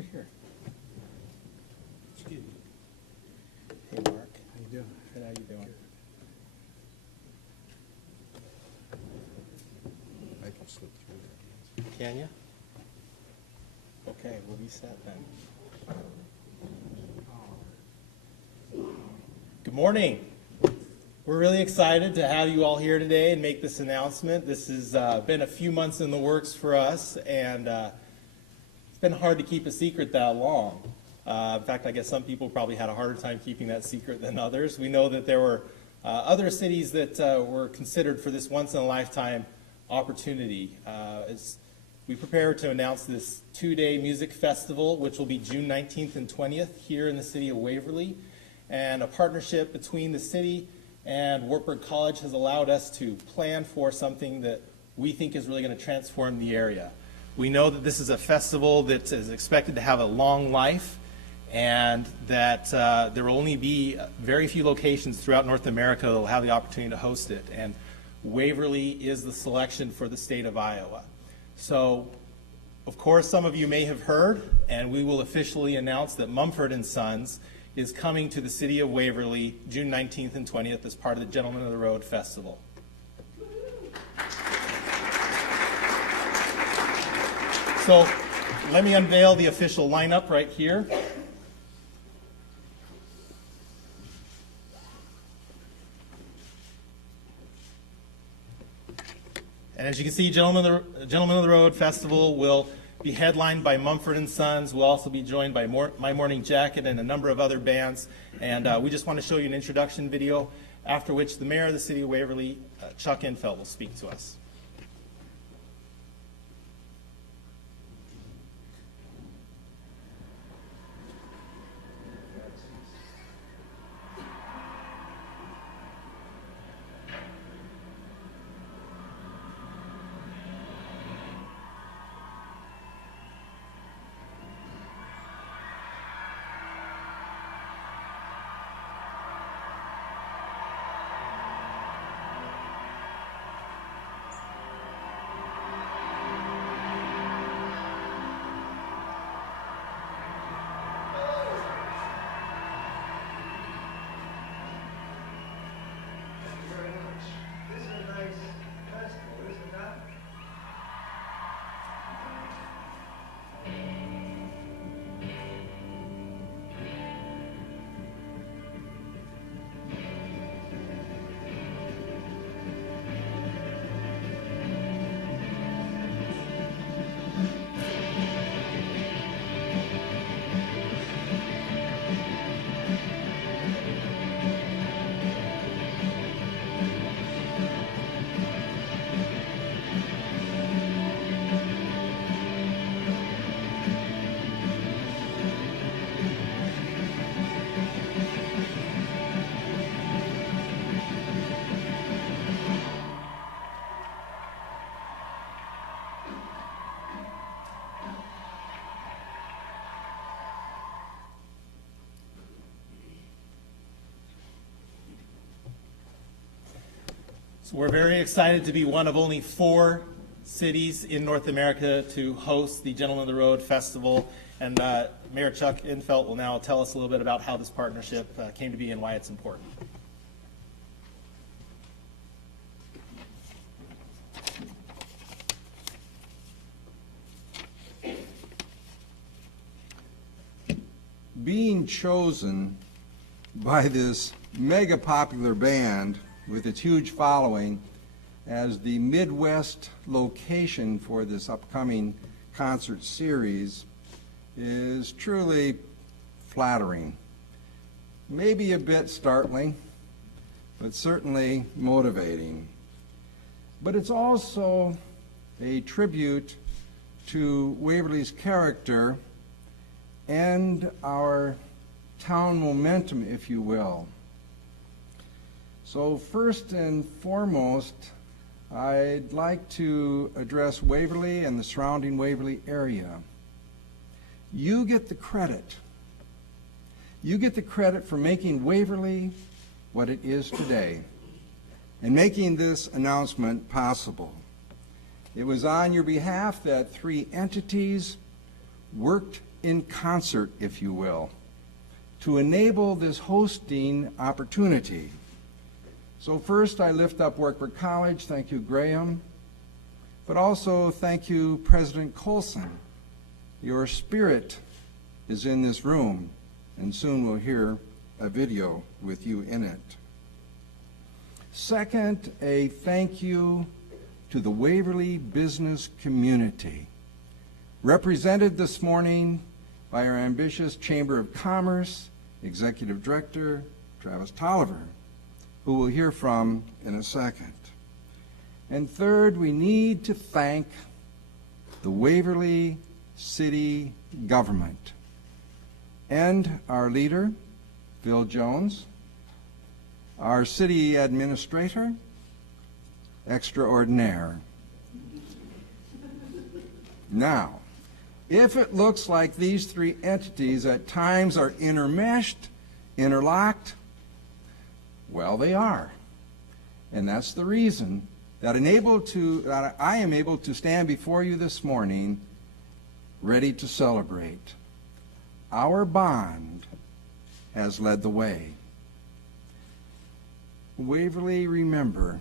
over here. Excuse me. Hey, Mark. How you doing? Good, how you doing? I can slip through that. Can you? Okay, we'll be set then. Good morning. We're really excited to have you all here today and make this announcement. This has been a few months in the works for us, and it's been hard to keep a secret that long. In fact, I guess some people probably had a harder time keeping that secret than others. We know that there were other cities that were considered for this once-in-a-lifetime opportunity. As we prepare to announce this two-day music festival, which will be June 19th and 20th here in the city of Waverly, and a partnership between the city and Wartburg College has allowed us to plan for something that we think is really going to transform the area. We know that this is a festival that is expected to have a long life, and that there will only be very few locations throughout North America that will have the opportunity to host it, and Waverly is the selection for the state of Iowa. So, of course, some of you may have heard, and we will officially announce that Mumford & Sons is coming to the city of Waverly June 19th and 20th as part of the Gentlemen of the Road Festival. So let me unveil the official lineup right here. And as you can see, Gentlemen of the Road Festival will be headlined by Mumford & Sons. We'll also be joined by My Morning Jacket and a number of other bands. And we just want to show you an introduction video, after which the mayor of the city of Waverly, Chuck Infeld, will speak to us. So we're very excited to be one of only 4 cities in North America to host the Gentlemen of the Road Festival. And Mayor Chuck Infeld will now tell us a little bit about how this partnership came to be and why it's important. Being chosen by this mega popular band with its huge following as the Midwest location for this upcoming concert series is truly flattering. Maybe a bit startling, but certainly motivating. But it's also a tribute to Waverly's character and our town momentum, if you will. So first and foremost, I'd like to address Waverly and the surrounding Waverly area. You get the credit. You get the credit for making Waverly what it is today and making this announcement possible. It was on your behalf that 3 entities worked in concert, if you will, to enable this hosting opportunity. So first, I lift up Wartburg College. Thank you, Graham. But also, thank you, President Colson. Your spirit is in this room, and soon we'll hear a video with you in it. Second, a thank you to the Waverly business community, represented this morning by our ambitious Chamber of Commerce Executive Director, Travis Tolliver, who we'll hear from in a second. And third, we need to thank the Waverly City government and our leader, Phil Jones, our city administrator extraordinaire. Now, if it looks like these three entities at times are intermeshed, interlocked, well, they are. And that's the reason that I am able to stand before you this morning ready to celebrate. Our bond has led the way. Waverly, remember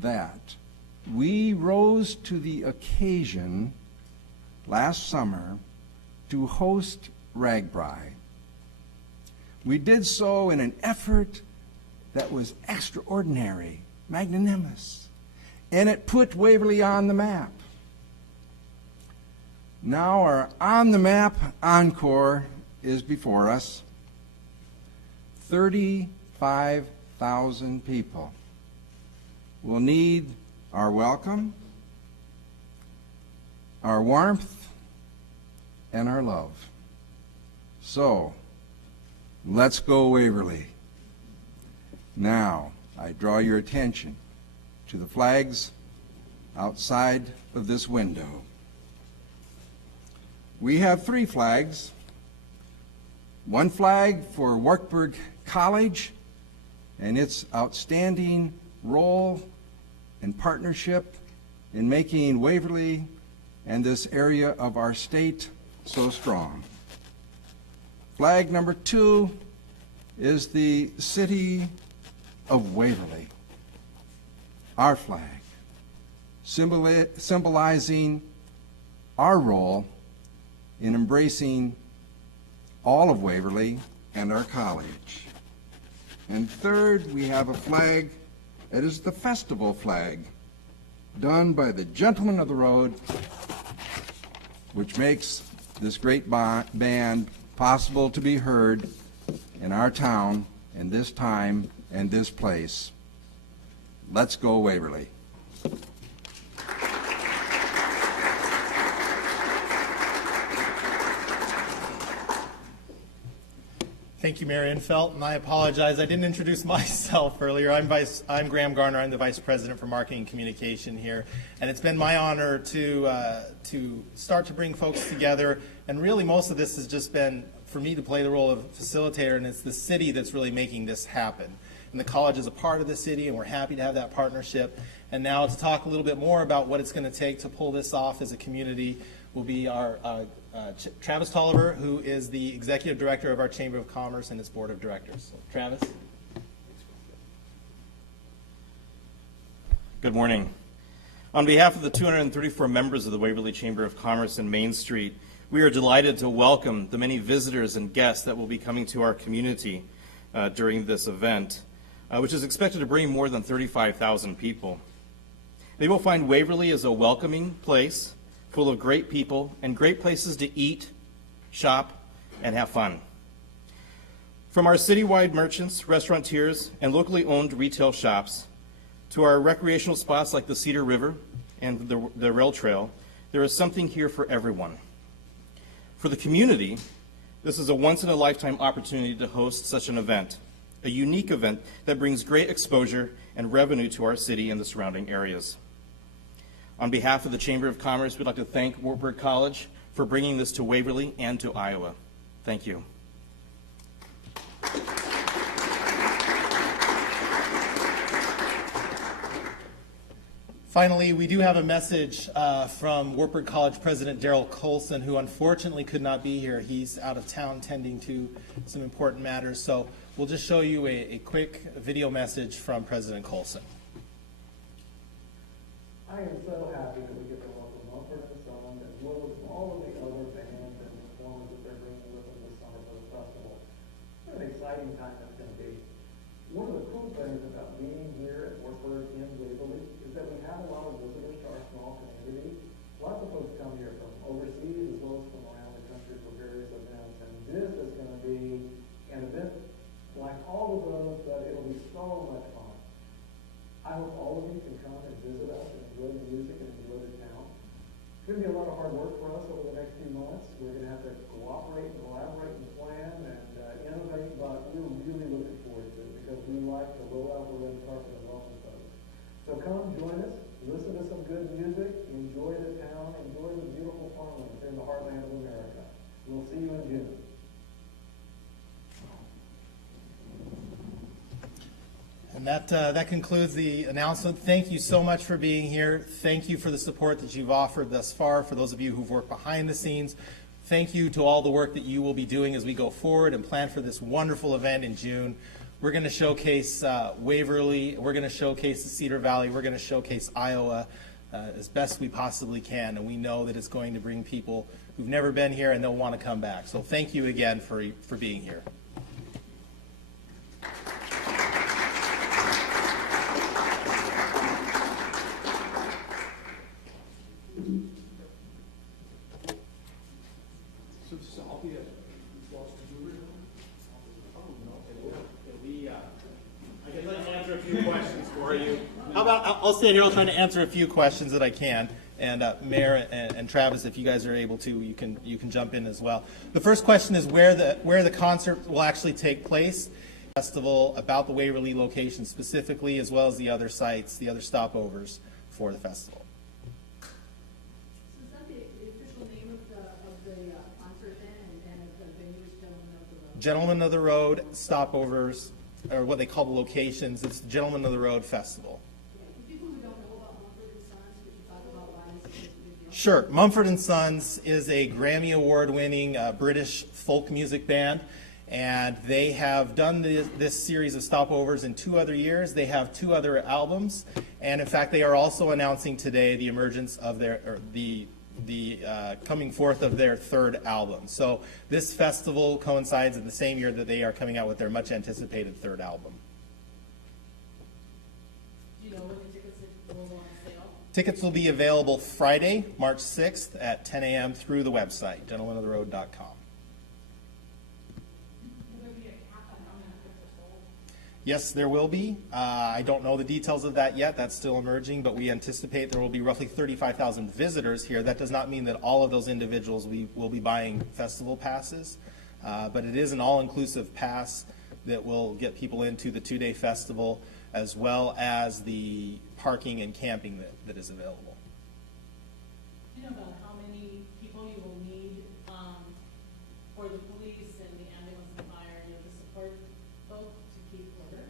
that we rose to the occasion last summer to host RAGBRAI. We did so in an effort that was extraordinary, magnanimous, and it put Waverly on the map. Now our on-the-map encore is before us. 35,000 people will need our welcome, our warmth, and our love. So, let's go Waverly. Now, I draw your attention to the flags outside of this window. We have three flags. One flag for Wartburg College and its outstanding role and partnership in making Waverly and this area of our state so strong. Flag number 2 is the City of Waverly, our flag, symbolizing our role in embracing all of Waverly and our college. And third, we have a flag that is the festival flag, done by the gentlemen of the road, which makes this great band possible to be heard in our town, in this time, and this place. Let's go Waverly. Thank you, Mayor Infelt, and I apologize. I didn't introduce myself earlier. I'm Graham Garner. I'm the Vice President for Marketing and Communication here, and it's been my honor to start to bring folks together. And really, most of this has just been for me to play the role of facilitator, and it's the city that's really making this happen. And the college is a part of the city, and we're happy to have that partnership. And now to talk a little bit more about what it's going to take to pull this off as a community will be our Travis Tolliver, who is the Executive Director of our Chamber of Commerce and its Board of Directors. So, Travis. Good morning. On behalf of the 234 members of the Waverly Chamber of Commerce in Main Street, we are delighted to welcome the many visitors and guests that will be coming to our community during this event, which is expected to bring more than 35,000 people. They will find Waverly as a welcoming place, full of great people and great places to eat, shop, and have fun. From our citywide merchants, restaurateurs, and locally owned retail shops, to our recreational spots like the Cedar River and the rail trail, there is something here for everyone. For the community, this is a once-in-a-lifetime opportunity to host such an event, a unique event that brings great exposure and revenue to our city and the surrounding areas. On behalf of the Chamber of Commerce, we'd like to thank Wartburg College for bringing this to Waverly and to Iowa. Thank you. Finally, we do have a message from Wartburg College President Daryl Colson, who unfortunately could not be here. He's out of town tending to some important matters. So we'll just show you a quick video message from President Colson. I am so happy that we get to welcome Mumford and Sons as well as all of the other bands and performers that they're bringing with them this summer for the festival. What an exciting time it's going to be. One of the cool things about being here at Wartburg in Waverly is that we have a lot of visitors to our small community. Lots of folks come here from overseas as well as from around the country for various events, and this is going to be an event like all of those, but it'll be so much fun. I hope all of you can come and visit us and enjoy the music and enjoy the town. It's going to be a lot of hard work for us over the next few months. We're going to have to cooperate and collaborate and plan and innovate, but we're really looking forward to it because we like to roll out the red carpet and welcome folks. So come join us, listen to some good music, enjoy the town, enjoy the beautiful farmlands here in the heartland of America. We'll see you in June. And that concludes the announcement. Thank you so much for being here. Thank you for the support that you've offered thus far. For those of you who've worked behind the scenes, thank you to all the work that you will be doing as we go forward and plan for this wonderful event in June. We're going to showcase Waverly. We're going to showcase the Cedar Valley. We're going to showcase Iowa as best we possibly can. And we know that it's going to bring people who've never been here and they'll want to come back. So thank you again for being here. How about I'll stand here. I'll try to answer a few questions that I can, and Mayor and Travis, if you guys are able to, you can jump in as well. The first question is where the concert will actually take place. Festival, about the Waverly location specifically, as well as the other sites, the other stopovers for the festival. So is that the official name of the concert then, and the venue is Gentlemen of the Road? Gentlemen of the Road stopovers, or what they call the locations. It's the Gentlemen of the Road Festival. For people who don't know about Mumford and Sons, could you talk about why this is a big deal? Sure. Mumford and Sons is a Grammy Award-winning British folk music band, and they have done this series of stopovers in 2 other years. They have 2 other albums, and in fact, they are also announcing today the emergence of the coming forth of their 3rd album. So this festival coincides in the same year that they are coming out with their much anticipated 3rd album. Do you know when the tickets will go on sale? Tickets will be available Friday, March 6th at 10 a.m. through the website, gentlemenoftheroad.com. Will there be a cap on how many tickets are sold? Yes, there will be. I don't know the details of that yet. That's still emerging, but we anticipate there will be roughly 35,000 visitors here. That does not mean that all of those individuals will be buying festival passes, but it is an all-inclusive pass that will get people into the 2-day festival as well as the parking and camping that is available. Do you know about how many people you will need for the police and the ambulance and fire, to support folks to keep order?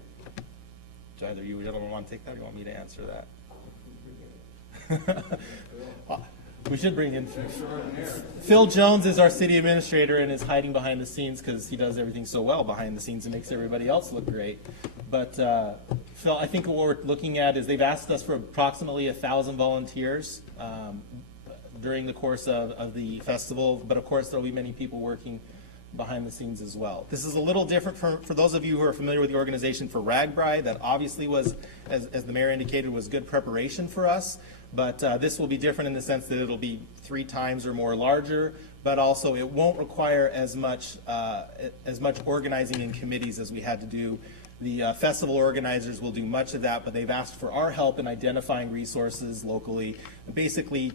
Do either you gentlemen want to take that, or you want me to answer that? We should bring in Phil Jones is our city administrator and is hiding behind the scenes because he does everything so well behind the scenes and makes everybody else look great. But Phil, I think what we're looking at is they've asked us for approximately 1,000 volunteers during the course of the festival, but of course there will be many people working behind the scenes as well. This is a little different for those of you who are familiar with the organization for RAGBRAI. That obviously was, as the mayor indicated, was good preparation for us. But this will be different in the sense that it'll be 3 times or more larger, but also it won't require as much organizing in committees as we had to do. The festival organizers will do much of that, but they've asked for our help in identifying resources locally, basically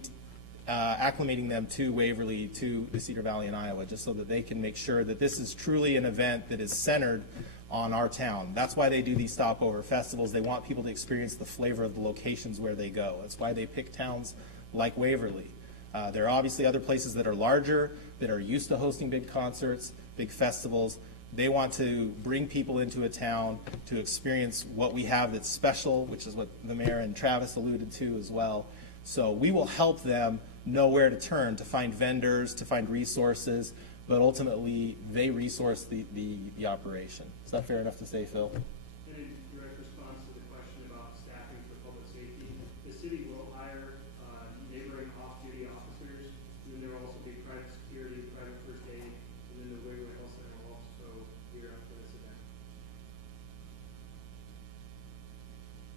acclimating them to Waverly, to the Cedar Valley in Iowa, just so that they can make sure that this is truly an event that is centered on our town. That's why they do these stopover festivals. They want people to experience the flavor of the locations where they go. That's why they pick towns like Waverly. There are obviously other places that are larger, that are used to hosting big concerts, big festivals, They want to bring people into a town to experience what we have that's special, which is what the mayor and Travis alluded to as well. So we will help them know where to turn to find vendors, to find resources, but ultimately they resource the operation. Is that fair enough to say, Phil? In direct response to the question about staffing for public safety, the city will hire neighboring off-duty officers, and then there will also be private security, private first aid, and then the Waverly Health Center will also gear up for this event.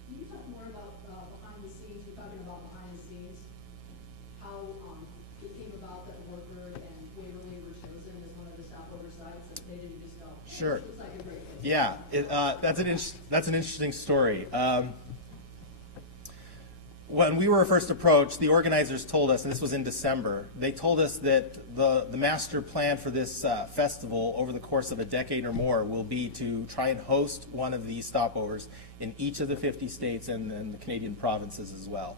Can you talk more about behind the scenes? You're talking about behind the scenes, how it came about that Wartburg and Waverly were chosen as one of the stopover sites, that they didn't just go, "Hey, Sure. this looks like a great place." Yeah, that's an interesting story. When we were first approached, the organizers told us, and this was in December, they told us that the master plan for this festival over the course of a decade or more will be to try and host one of these stopovers in each of the 50 states and then the Canadian provinces as well.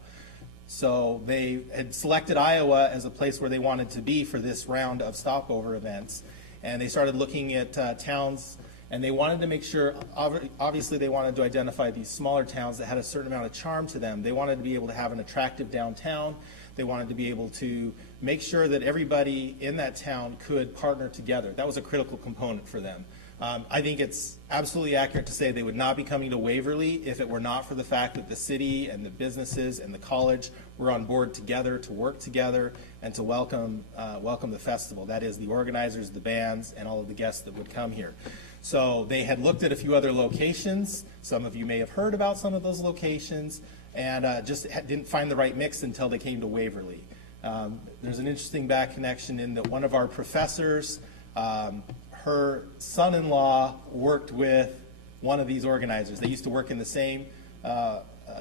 So they had selected Iowa as a place where they wanted to be for this round of stopover events. And they started looking at towns, and they wanted to make sure, obviously they wanted to identify these smaller towns that had a certain amount of charm to them. They wanted to be able to have an attractive downtown. They wanted to be able to make sure that everybody in that town could partner together. That was a critical component for them. I think it's absolutely accurate to say they would not be coming to Waverly if it were not for the fact that the city and the businesses and the college were on board together to work together and to welcome the festival. That is, the organizers, the bands, and all of the guests that would come here. So they had looked at a few other locations. Some of you may have heard about some of those locations, and just didn't find the right mix until they came to Waverly. There's an interesting back connection in that one of our professors, her son-in-law worked with one of these organizers. They used to work in the same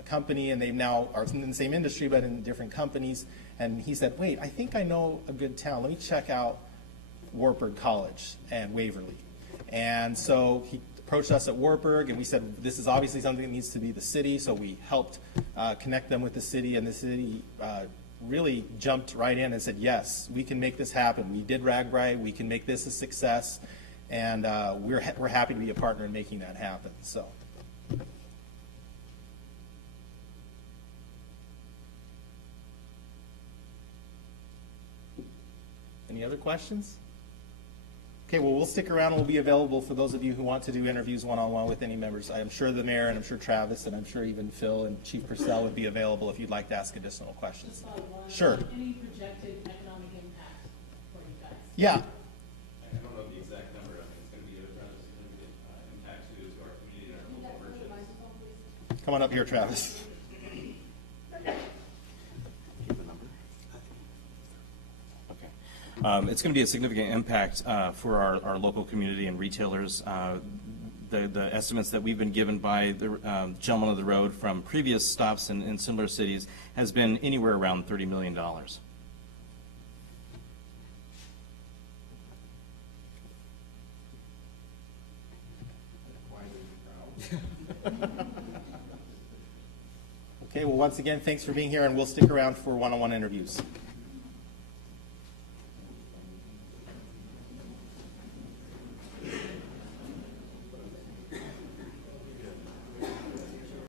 company, and they now are in the same industry but in different companies. And he said, wait, I think I know a good town. Let me check out Wartburg College and Waverly. And so he approached us at Wartburg, and we said, this is obviously something that needs to be the city. So we helped connect them with the city, and the city really jumped right in and said, yes, we can make this happen. We did RAGBRAI. We can make this a success, and we're happy to be a partner in making that happen. So. Any other questions? Okay, well, we'll stick around and we'll be available for those of you who want to do interviews one-on-one with any members. I'm sure the mayor, and I'm sure Travis, and I'm sure even Phil and Chief Purcell would be available if you'd like to ask additional questions. Just one. Sure. Any projected economic impact for you guys? Yeah. I don't know the exact number. I think it's going to be a rather significant impact to our community and our local merchants. Come on up here, Travis. It's going to be a significant impact for our local community and retailers. The estimates that we've been given by the gentleman of the road from previous stops in similar cities has been anywhere around $30 million. Okay, well, once again, thanks for being here, and we'll stick around for one-on-one interviews.